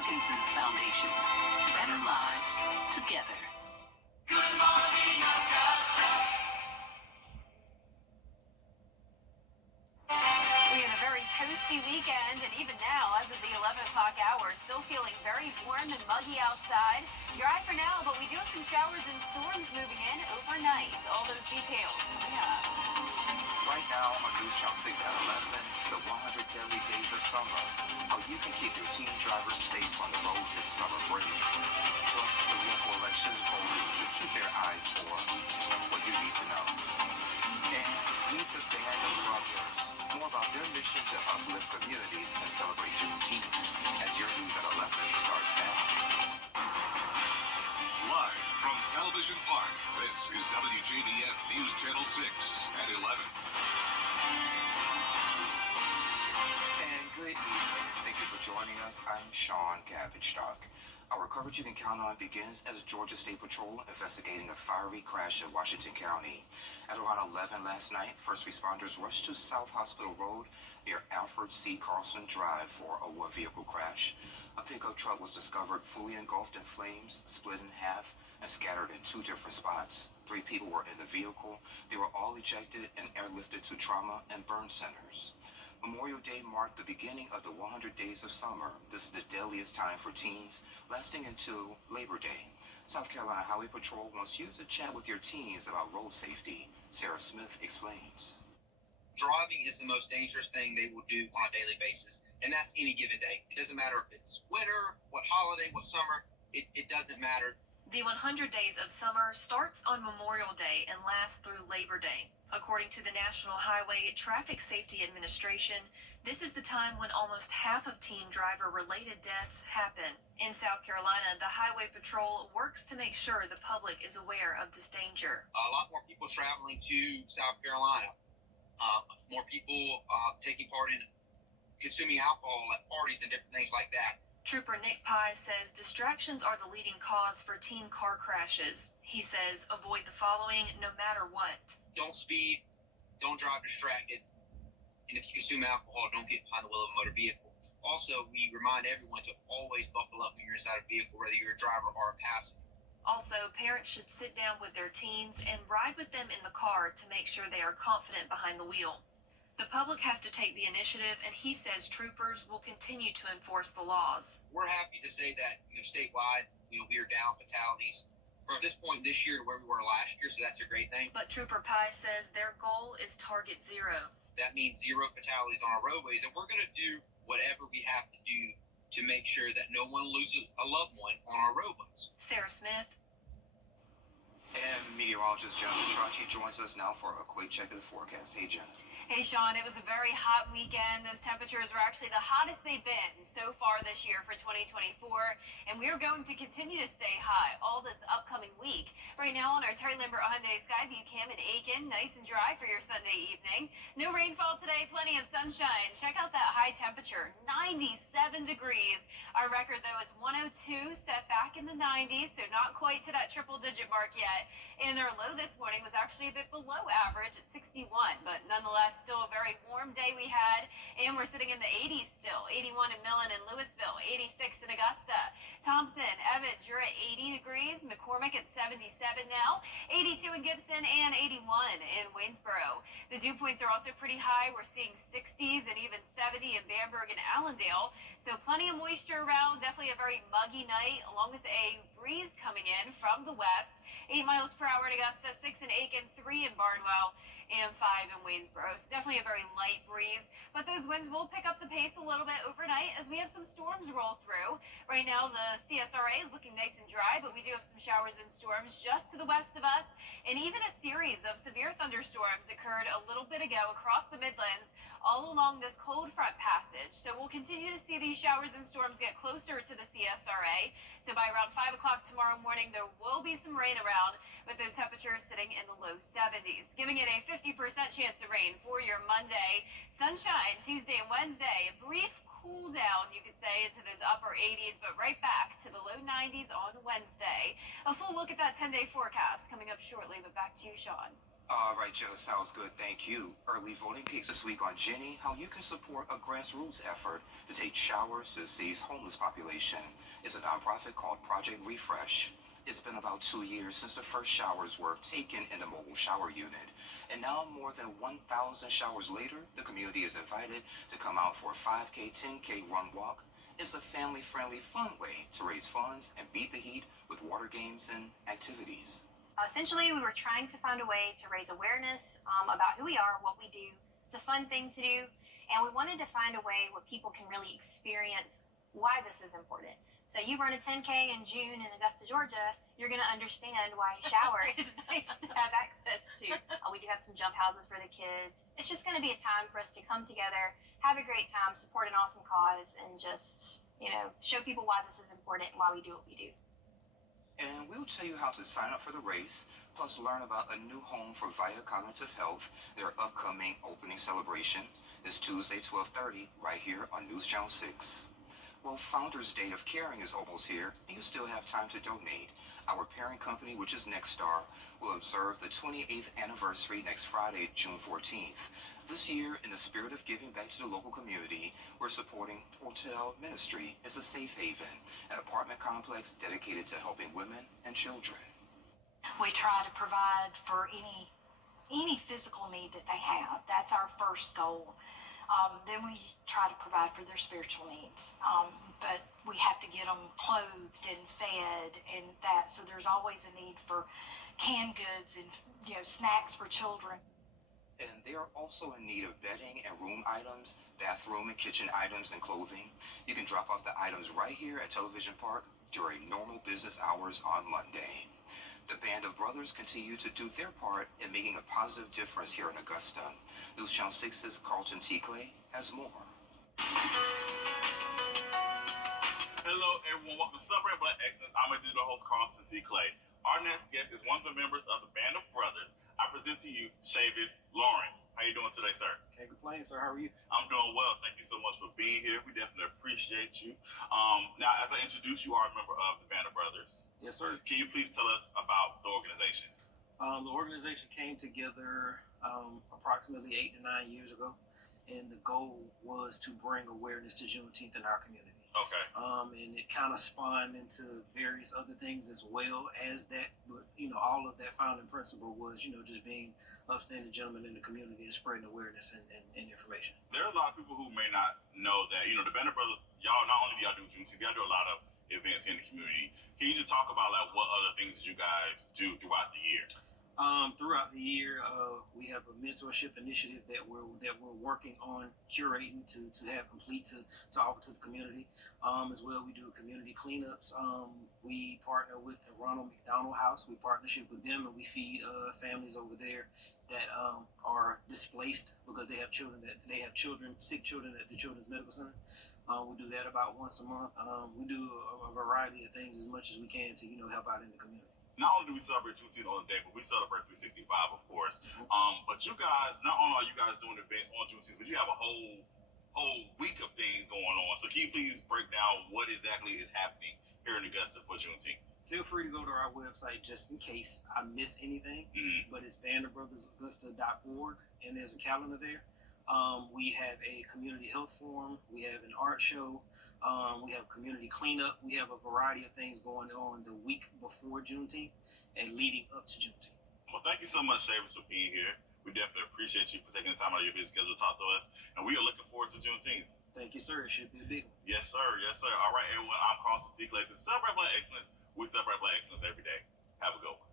Parkinson's Foundation. Better lives together. Good morning, Augusta. We had a very toasty weekend, and even now, as of the 11 o'clock hour, still feeling very warm and muggy outside. Dry for now, but we do have some showers and storms moving in overnight. All those details coming up. Right now on News Channel 6 at 11, the 100 Deadly Days of Summer. How you can keep your teen drivers safe on the road this summer break. Plus, the local elections voters should keep their eyes for what you need to know. And meet the Band of Brothers. More about their mission to uplift communities and celebrate Juneteenth. As your news at 11 starts now. Live from Television Park, this is WJBF News Channel 6 at 11. And good evening. Thank you for joining us. I'm Sean Cabbage-Stock. Our coverage you can count on begins as Georgia State Patrol investigating a fiery crash in Washington County. At around 11 last night, first responders rushed to South Hospital Road near Alfred C. Carlson Drive for a one-vehicle crash. A pickup truck was discovered fully engulfed in flames, split in half, and scattered in two different spots. 3 people were in the vehicle. They were all ejected and airlifted to trauma and burn centers. Memorial Day marked the beginning of the 100 Days of Summer. This is the deadliest time for teens, lasting until Labor Day. South Carolina Highway Patrol wants you to chat with your teens about road safety. Sarah Smith explains. Driving is the most dangerous thing they will do on a daily basis, and that's any given day. It doesn't matter if it's winter, what holiday, what summer, it doesn't matter. The 100 Days of Summer starts on Memorial Day and lasts through Labor Day. According to the National Highway Traffic Safety Administration, this is the time when almost half of teen driver-related deaths happen. In South Carolina, the Highway Patrol works to make sure the public is aware of this danger. A lot more people traveling to South Carolina, more people taking part in consuming alcohol at parties and different things like that. Trooper Nick Pye says distractions are the leading cause for teen car crashes. He says avoid the following no matter what. Don't speed, don't drive distracted, and if you consume alcohol, don't get behind the wheel of a motor vehicle. Also, we remind everyone to always buckle up when you're inside a vehicle, whether you're a driver or a passenger. Also, parents should sit down with their teens and ride with them in the car to make sure they are confident behind the wheel. The public has to take the initiative, and he says troopers will continue to enforce the laws. We're happy to say that, statewide, we are down fatalities from this point this year to where we were last year, so that's a great thing. But Trooper Pye says their goal is target zero. That means 0 fatalities on our roadways, and we're going to do whatever we have to do to make sure that no one loses a loved one on our roadways. Sarah Smith. And meteorologist Jenna Petracci joins us now for a quick check of the forecast. Hey, Jenna. Hey, Sean, it was a very hot weekend. Those temperatures were actually the hottest they've been so far this year for 2024, and we are going to continue to stay high all this upcoming week. Right now on our Terry Lambert Hyundai Skyview Cam in Aiken, nice and dry for your Sunday evening. No rainfall today, plenty of sunshine. Check out that high temperature, 97 degrees. Our record, though, is 102, set back in the 90s, so not quite to that triple-digit mark yet. And our low this morning was actually a bit below average at 61, but nonetheless, still a very warm day we had, and we're sitting in the 80s still. 81 in Millen and Louisville, 86 in Augusta. Thompson, Evans, you're at 80 degrees. McCormick at 77 now. 82 in Gibson and 81 in Waynesboro. The dew points are also pretty high. We're seeing 60s and even 70 in Bamberg and Allendale. So plenty of moisture around. Definitely a very muggy night, along with a breeze coming in from the west. 8 miles per hour in Augusta, 6 in Aiken, 3 in Barnwell, and 5 in Waynesboro. So definitely a very light breeze, but those winds will pick up the pace a little bit overnight as we have some storms roll through. Right now, the CSRA is looking nice and dry, but we do have some showers and storms just to the west of us, and even a series of severe thunderstorms occurred a little bit ago across the Midlands, all along this cold front passage. So we'll continue to see these showers and storms get closer to the CSRA. So by around 5 o'clock tomorrow morning, there will be some rain around, with those temperatures sitting in the low 70s, giving it a 50% chance of rain for your Monday. Sunshine Tuesday and Wednesday, a brief cool down, you could say, into those upper 80s, but right back to the low 90s on Wednesday. A full look at that 10-day forecast coming up shortly, but back to you, Sean. All right, Joe, sounds good. Thank you. Early voting takes this week on Jenny, how you can support a grassroots effort to take showers to seize homeless population. It's a nonprofit called Project Refresh. It's been about 2 years since the first showers were taken in the mobile shower unit. And now, more than 1,000 showers later, the community is invited to come out for a 5K, 10K run walk. It's a family-friendly, fun way to raise funds and beat the heat with water games and activities. Essentially, we were trying to find a way to raise awareness about who we are, what we do. It's a fun thing to do, and we wanted to find a way where people can really experience why this is important. So you run a 10K in June in Augusta, Georgia, you're going to understand why a shower is nice to have access to. We do have some jump houses for the kids. It's just going to be a time for us to come together, have a great time, support an awesome cause, and just, show people why this is important and why we do what we do. And we'll tell you how to sign up for the race, plus learn about a new home for Via Cognitive Health, their upcoming opening celebration. This Tuesday, 12:30, right here on News Channel 6. Well, Founders Day of Caring is almost here, and you still have time to donate. Our parent company, which is Nexstar, will observe the 28th anniversary next Friday, June 14th. This year, in the spirit of giving back to the local community, we're supporting Hotel Ministry. It's a safe haven, an apartment complex dedicated to helping women and children. We try to provide for any physical need that they have. That's our first goal. Then we try to provide for their spiritual needs. But we have to get them clothed and fed and that. So there's always a need for canned goods and snacks for children. And they are also in need of bedding and room items, bathroom and kitchen items and clothing. You can drop off the items right here at Television Park during normal business hours on Monday. The Band of Brothers continue to do their part in making a positive difference here in Augusta. News Channel 6's Carlton T. Clay has more. Hello, everyone. Welcome to Celebrate Black Excellence. I'm a digital host, Carlton T. Clay. Our next guest is one of the members of the Band of Brothers. I present to you Chavis Lawrence. How you doing today, sir? Can't complain, sir. How are you? I'm doing well. Thank you so much for being here. We definitely appreciate you. Now, as I introduce you, are a member of the Band of Brothers. Yes, sir. Can you please tell us about the organization? The organization came together approximately 8 to 9 years ago, and the goal was to bring awareness to Juneteenth in our community. Okay. And it kind of spawned into various other things as well as that. But, all of that founding principle was, just being upstanding gentlemen in the community and spreading awareness and information. There are a lot of people who may not know that, the Band of Brothers, y'all, not only do y'all do Juneteenth, y'all do a lot of events in the community. Can you just talk about, what other things that you guys do throughout the year? Throughout the year, we have a mentorship initiative that we're working on curating to have complete to offer to the community. As well, we do community cleanups. We partner with the Ronald McDonald House. We partnership with them, and we feed families over there that are displaced because they have sick children at the Children's Medical Center. We do that about once a month. We do a variety of things as much as we can to help out in the community. Not only do we celebrate Juneteenth on the day, but we celebrate 365, of course. But you guys, not only are you guys doing events on Juneteenth, but you have a whole week of things going on. So can you please break down what exactly is happening here in Augusta for Juneteenth? Feel free to go to our website just in case I miss anything. But it's bandofbrothersaugusta.org, and there's a calendar there. We have a community health forum. We have an art show. We have community cleanup. We have a variety of things going on the week before Juneteenth and leading up to Juneteenth. Well, thank you so much, Chavis, for being here. We definitely appreciate you for taking the time out of your busy schedule to talk to us. And we are looking forward to Juneteenth. Thank you, sir. It should be a big one. Yes, sir. Yes, sir. All right, everyone. I'm Carlton T. Clay. To Celebrate Black Excellence, we celebrate Black Excellence every day. Have a good one.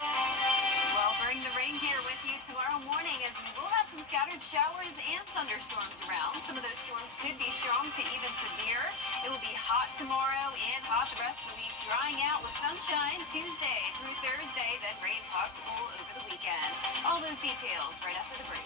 Well, bring the rain gear with you tomorrow morning as we will have some scattered showers and thunderstorms around. Some of those storms could be strong to even severe. It will be hot tomorrow and hot the rest of the week, drying out with sunshine Tuesday through Thursday, then rain possible over the weekend. All those details right after the break.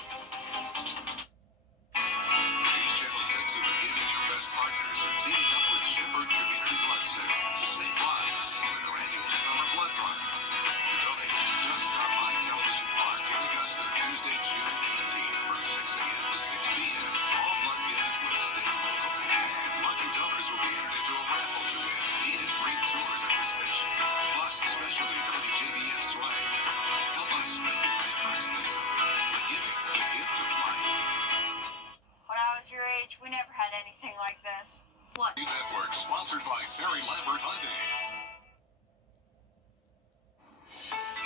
News Channel 6 and the Giving Your Best partners are teaming up with Shepherd Community Blood Center to save lives with their annual Summer Blood Run. To donate, just stop by Television Park in Augusta Tuesday, June 18th from 6 a.m. to 6 p.m. All blood giving will stay local. And lucky donors will be entered into a raffle to win meet and greet tours at the station, plus specialty WJBF swag. Help us make it fit for Sponsored by Terry Lambert Hyundai.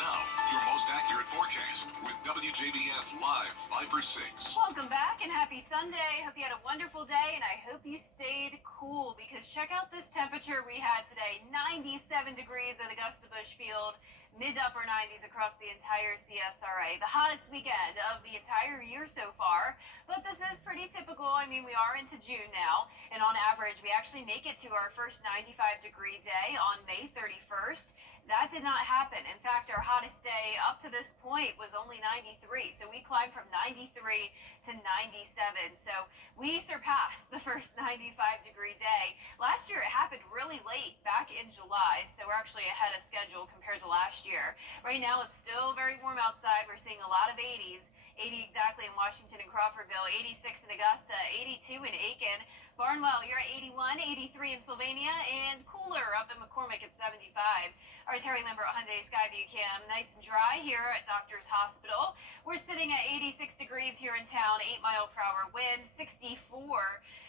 Now, your most accurate forecast with WJBF Live Viper 6. Welcome back and happy Sunday. Hope you had a wonderful day and I hope you stayed cool because check out this temperature we had today. 97 degrees at Augusta Busch Field, mid to upper 90s across the entire CSRA. The hottest weekend of the entire year so far, but this is pretty typical. I mean, we are into June now, and on average, we actually make it to our first 95-degree day on May 31st. That did not happen. In fact, our hottest day up to this point was only 93. So we climbed from 93 to 97. So we surpassed the first 95-degree day. Last year, it happened really late, back in July. So we're actually ahead of schedule compared to last year. Right now, it's still very warm outside. We're seeing a lot of 80s. 80 exactly in Washington and Crawfordville, 86 in Augusta, 82 in Aiken. Barnwell, you're at 81, 83 in Sylvania, and cooler up in McCormick at 75. Our Terry Lambert Hyundai Skyview cam, nice and dry here at Doctor's Hospital. We're sitting at 86 degrees here in town, 8-mile-per-hour wind, 64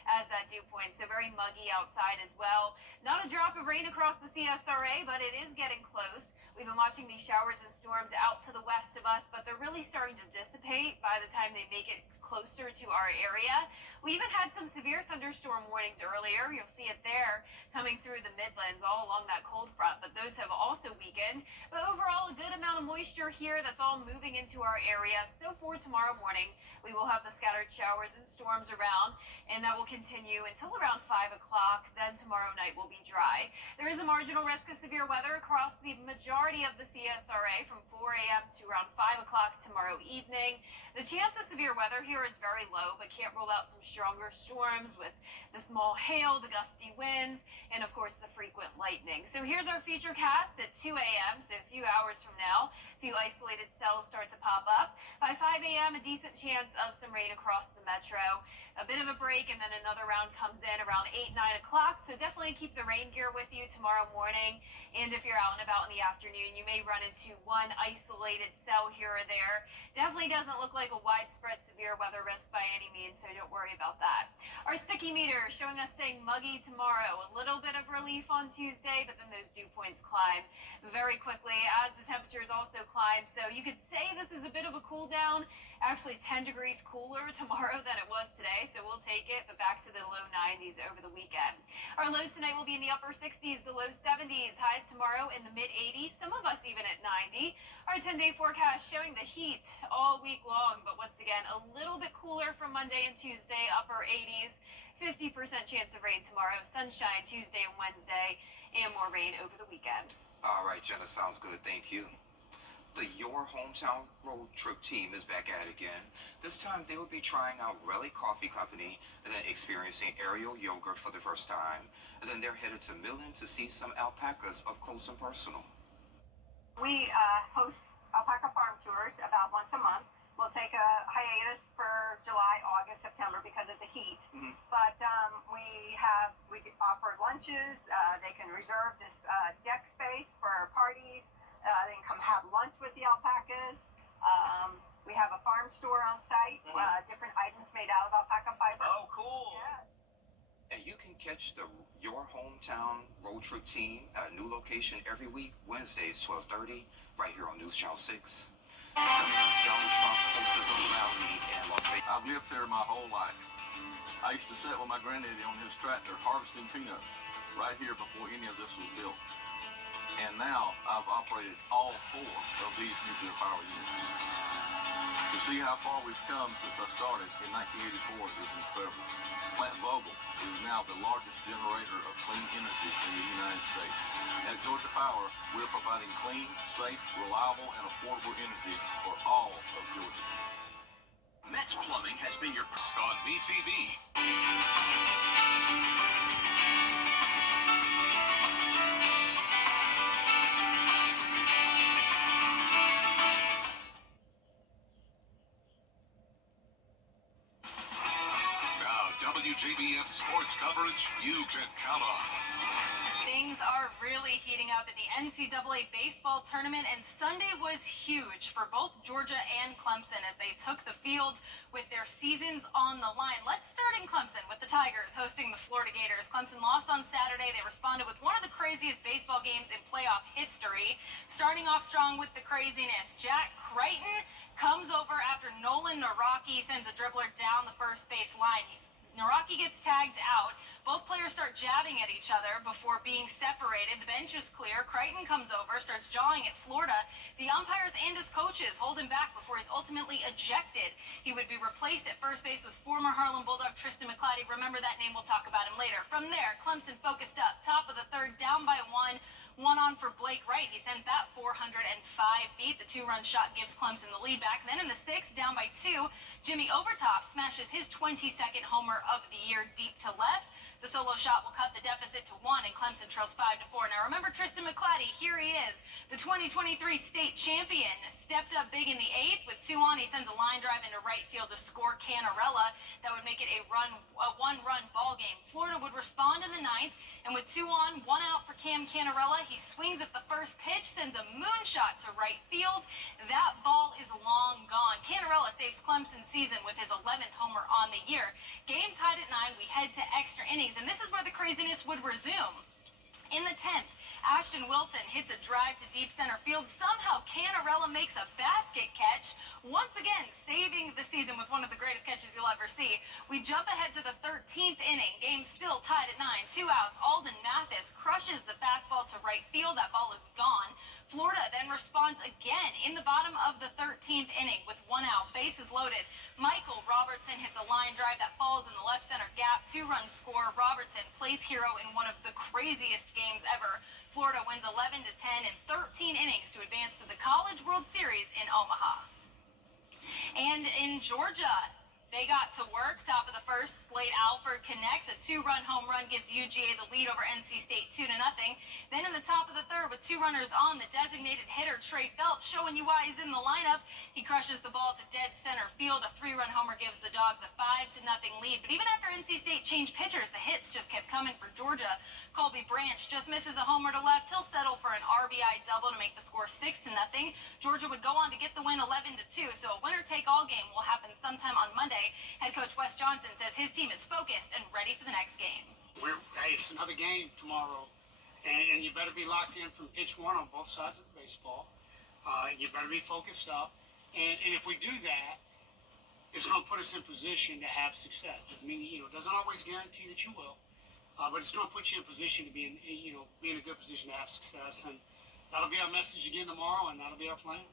as that dew point, so very muggy outside as well. Not a drop of rain across the CSRA, but it is getting close. We've been watching these showers and storms out to the west of us, but they're really starting to dissipate by the time they make it closer to our area. We even had some severe thunderstorm warnings earlier. You'll see it there coming through the Midlands all along that cold front, but those have also weakened. But overall, a good amount of moisture here that's all moving into our area. So for tomorrow morning, we will have the scattered showers and storms around, and that will continue until around 5 o'clock. Then tomorrow night will be dry. There is a marginal risk of severe weather across the majority of the CSRA from 4 a.m. to around 5 o'clock tomorrow evening. The chance of severe weather here is very low, but can't rule out some stronger storms with the small hail, the gusty winds, and of course the frequent lightning. So here's our future cast at 2 a.m., so a few hours from now. A few isolated cells start to pop up. By 5 a.m., a decent chance of some rain across the metro. A bit of a break, and then another round comes in around 8, 9 o'clock, so definitely keep the rain gear with you tomorrow morning. And if you're out and about in the afternoon, you may run into one isolated cell here or there. Definitely doesn't look like a widespread severe weather risk by any means, so don't worry about that. Our sticky meter showing us staying muggy tomorrow. A little bit of relief on Tuesday, but then those dew points climb very quickly as the temperatures also climb. So you could say this is a bit of a cool down. Actually 10 degrees cooler tomorrow than it was today, so we'll take it, but back to the low 90s over the weekend. Our lows tonight will be in the upper 60s to low 70s. Highs tomorrow in the mid 80s, some of us even at 90. Our 10-day forecast showing the heat all week long, but once again, a little bit cooler from Monday and Tuesday, upper 80s. 50% chance of rain tomorrow, sunshine Tuesday and Wednesday, and more rain over the weekend. All right, Jenna, sounds good. Thank you. The Your Hometown Road Trip team is back at it again. This time they will be trying out Relic Coffee Company and then experiencing aerial yoga for the first time. And then they're headed to Millen to see some alpacas up close and personal. We host alpaca farm tours about once a month. We'll take a hiatus for July, August, September because of the heat. But we offer lunches. They can reserve this deck space for parties. They can come have lunch with the alpacas. We have a farm store on site, different items made out of alpaca fiber. Oh, cool. Yes. And you can catch the Your Hometown Road Trip team at a new location every week, Wednesdays, 12:30, right here on News Channel 6. Donald Trump hosted a rally in Las Vegas. I've lived here my whole life. I used to sit with my granddaddy on his tractor harvesting peanuts right here before any of this was built. And now I've operated all 4 of these nuclear power units. To see how far we've come since I started in 1984 is incredible. Plant Vogtle is now the largest generator of clean energy in the United States. At Georgia Power, we're providing clean, safe, reliable, and affordable energy for all of Georgia. Metz Plumbing has been your On BTV. Now, WJBF sports coverage you can count on. Things Things are really heating up in the NCAA baseball tournament, and Sunday was huge for both Georgia and Clemson as they took the field with their seasons on the line. Let's start in Clemson with the Tigers hosting the Florida Gators. Clemson lost on Saturday. They responded with one of the craziest baseball games in playoff history. Starting off strong with the craziness, Jack Crichton comes over after Nolan Naraki sends a dribbler down the first base line. Naraki gets tagged out. Both players start jabbing at each other before being separated. The bench is clear. Crichton comes over, starts jawing at Florida. The umpires and his coaches hold him back before he's ultimately ejected. He would be replaced at first base with former Harlem Bulldog Tristan McClatty. Remember that name, we'll talk about him later. From there, Clemson focused up, top of the third, down by one. One on for Blake Wright. He sends that 405 feet. The two-run shot gives Clemson the lead back. Then in the sixth, down by two, Jimmy Overtop smashes his 22nd homer of the year deep to left. The solo shot will cut the deficit to one, and Clemson trails 5-4. Now remember Tristan McClatty, here he is, the 2023 state champion. Stepped up big in the eighth. With two on, he sends a line drive into right field to score Canarella. That would make it a one-run ball game. Florida would respond in the ninth, and with two on, one out for Cam Canarella, he swings at the first pitch, sends a moonshot to right field. That ball is long gone. Canarella saves Clemson's season with his 11th homer on the year. Game tied at 9. We head to extra innings, and this is where the craziness would resume. In the 10th, Ashton Wilson hits a drive to deep center field. Somehow Canarella makes a basket catch, once again saving the season with one of the greatest catches you'll ever see. We jump ahead to the 13th inning. Game still tied at 9. 2 outs. Alden Mathis crushes the fastball to right field. That ball is gone. Florida then responds again in the bottom of the 13th inning with 1 out, bases loaded. Michael Robertson hits a line drive that falls in the left center gap. 2-run score. Robertson plays hero in one of the craziest games ever. Florida wins 11-10 in 13 innings to advance to the College World Series in Omaha. And in Georgia, they got to work. Top of the first, Slade Alford connects. A 2-run home run gives UGA the lead over NC State 2-0. Then in the top of the third, with 2 runners on, the designated hitter Trey Phelps, showing you why he's in the lineup. He crushes the ball to dead center field. A 3-run homer gives the Dogs a 5-0 lead. But even after NC State changed pitchers, the hits just kept coming for Georgia. Colby Branch just misses a homer to left. He'll settle for an RBI double to make the score 6-0. Georgia would go on to get the win 11-2. So a winner-take-all game will happen sometime on Monday. Head coach Wes Johnson says his team is focused and ready for the next game. Hey, it's another game tomorrow, and you better be locked in from pitch one on both sides of the baseball. You better be focused up, and if we do that, it's going to put us in position to have success. Doesn't mean, it doesn't always guarantee that you will, but it's going to put you in position to be in a good position to have success, and that'll be our message again tomorrow, and that'll be our plan.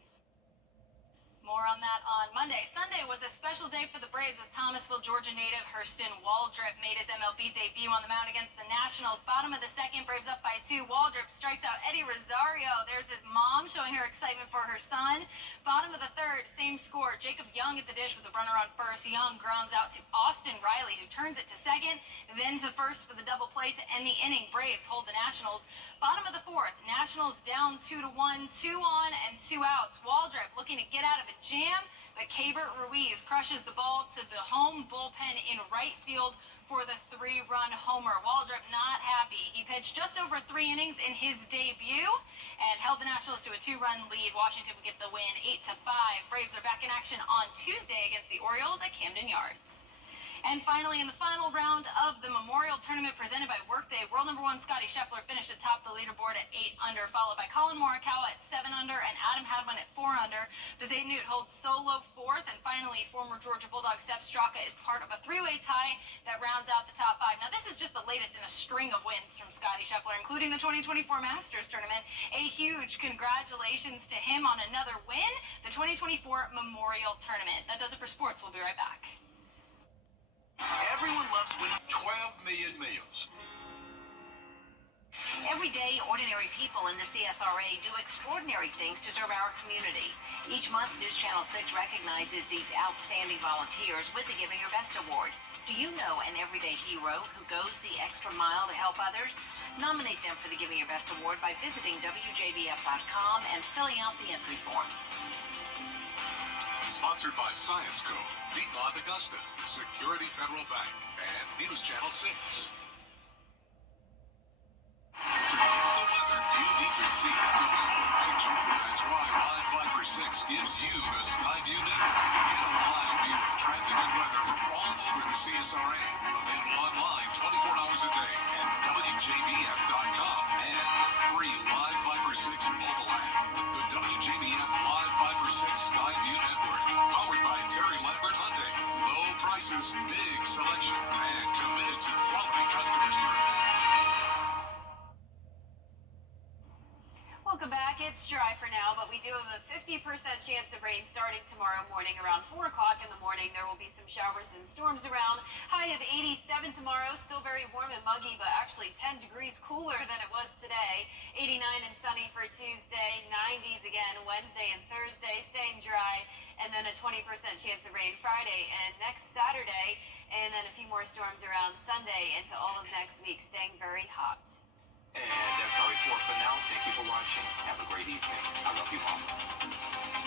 More on that on Monday. Sunday was a special day for the Braves as Thomasville, Georgia native Hurston Waldrip made his MLB debut on the mound against the Nationals. Bottom of the second, Braves up by 2. Waldrip strikes out Eddie Rosario. There's his mom showing her excitement for her son. Bottom of the third, same score. Jacob Young at the dish with a runner on first. Young grounds out to Austin Riley, who turns it to second, then to first for the double play to end the inning. Braves hold the Nationals. Bottom of the fourth, Nationals down 2-1, 2 on and 2 outs. Waldrip looking to get out of a jam, but Keibert Ruiz crushes the ball to the home bullpen in right field for the 3-run homer. Waldrip not happy. He pitched just over 3 innings in his debut and held the Nationals to a 2-run lead. Washington would get the win 8-5. Braves are back in action on Tuesday against the Orioles at Camden Yards. And finally, in the final round of the Memorial Tournament presented by Workday, world number 1 Scotty Scheffler finished atop the leaderboard at 8 under, followed by Colin Morikawa at 7 under and Adam Hadwin at 4 under. Bezaid Newt holds solo 4th, and finally, former Georgia Bulldog Sepp Straka is part of a 3-way tie that rounds out the top 5. Now, this is just the latest in a string of wins from Scotty Scheffler, including the 2024 Masters Tournament. A huge congratulations to him on another win, the 2024 Memorial Tournament. That does it for sports. We'll be right back. Everyone loves winning 12 million meals. Every day, ordinary people in the CSRA do extraordinary things to serve our community. Each month, News Channel 6 recognizes these outstanding volunteers with the Giving Your Best Award. Do you know an everyday hero who goes the extra mile to help others? Nominate them for the Giving Your Best Award by visiting WJBF.com and filling out the entry form. Sponsored by Science Co., Piedmont Augusta, Security Federal Bank, and News Channel 6. CSRA. Available online 24 hours a day at WJBF.com and the free Live Viper 6 mobile app. The WJBF Live Viper 6 Skyview Network. Powered by Terry Lambert Hyundai. Low prices, big selection, and committed to quality customer service. Welcome back. It's dry for now, but we do have a 50% chance of rain starting tomorrow morning around 4 o'clock in the morning. There will be some showers and storms around. High of 87 tomorrow. Still very warm and muggy, but actually 10 degrees cooler than it was today. 89 and sunny for Tuesday. 90s again Wednesday and Thursday. Staying dry. And then a 20% chance of rain Friday and next Saturday. And then a few more storms around Sunday into all of next week. Staying very hot. And that's our report for now. Thank you for watching. Have a great evening. I love you all.